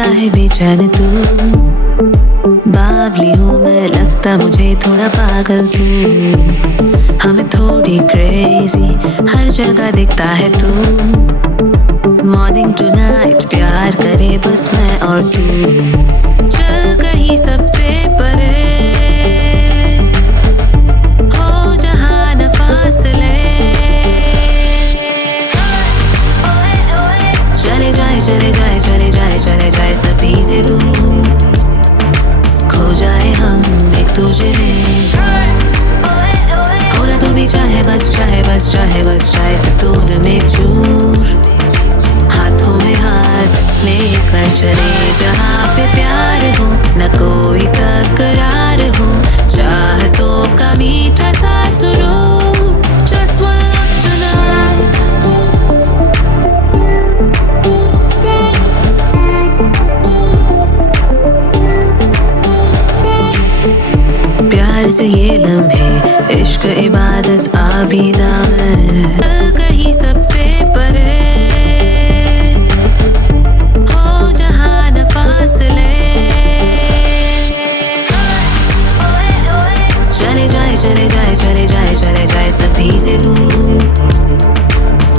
रहता है बेचैन तू, बावली हूँ मैं, लगता मुझे थोड़ा पागल तू, हमें थोड़ी क्रेजी, हर जगह दिखता है तू। मॉर्निंग टू नाइट प्यार करे बस मैं और तू, चल कहीं सबसे परे, हो जहाँ न फासले, चले जाए चले जाए चले जाए चले जाए सभी से दूर, खो जाए हम एक दूसरे में, होना तो भी चाहे बस चाहे बस चाहे बस चाहे फितूर में चूर, हाथों में हाथ लेकर चले जहाँ पे प्यार हो, न कोई तकरार हो, चाहतों का मीठा सा सुरूर, just one love tonight। प्यार से ये लम्हे इश्क इबादत आबिदा में, चल कहीं सबसे परे, हो जहाँ न फासले, चले जाए चले जाए चले जाए चले जाए सभी से दूर,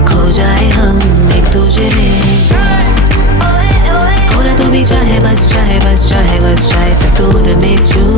खो जाए हम एक दूसरे में, होना तो भी चाहे बस चाहे बस चाहे बस चाहे फितूर में चूर,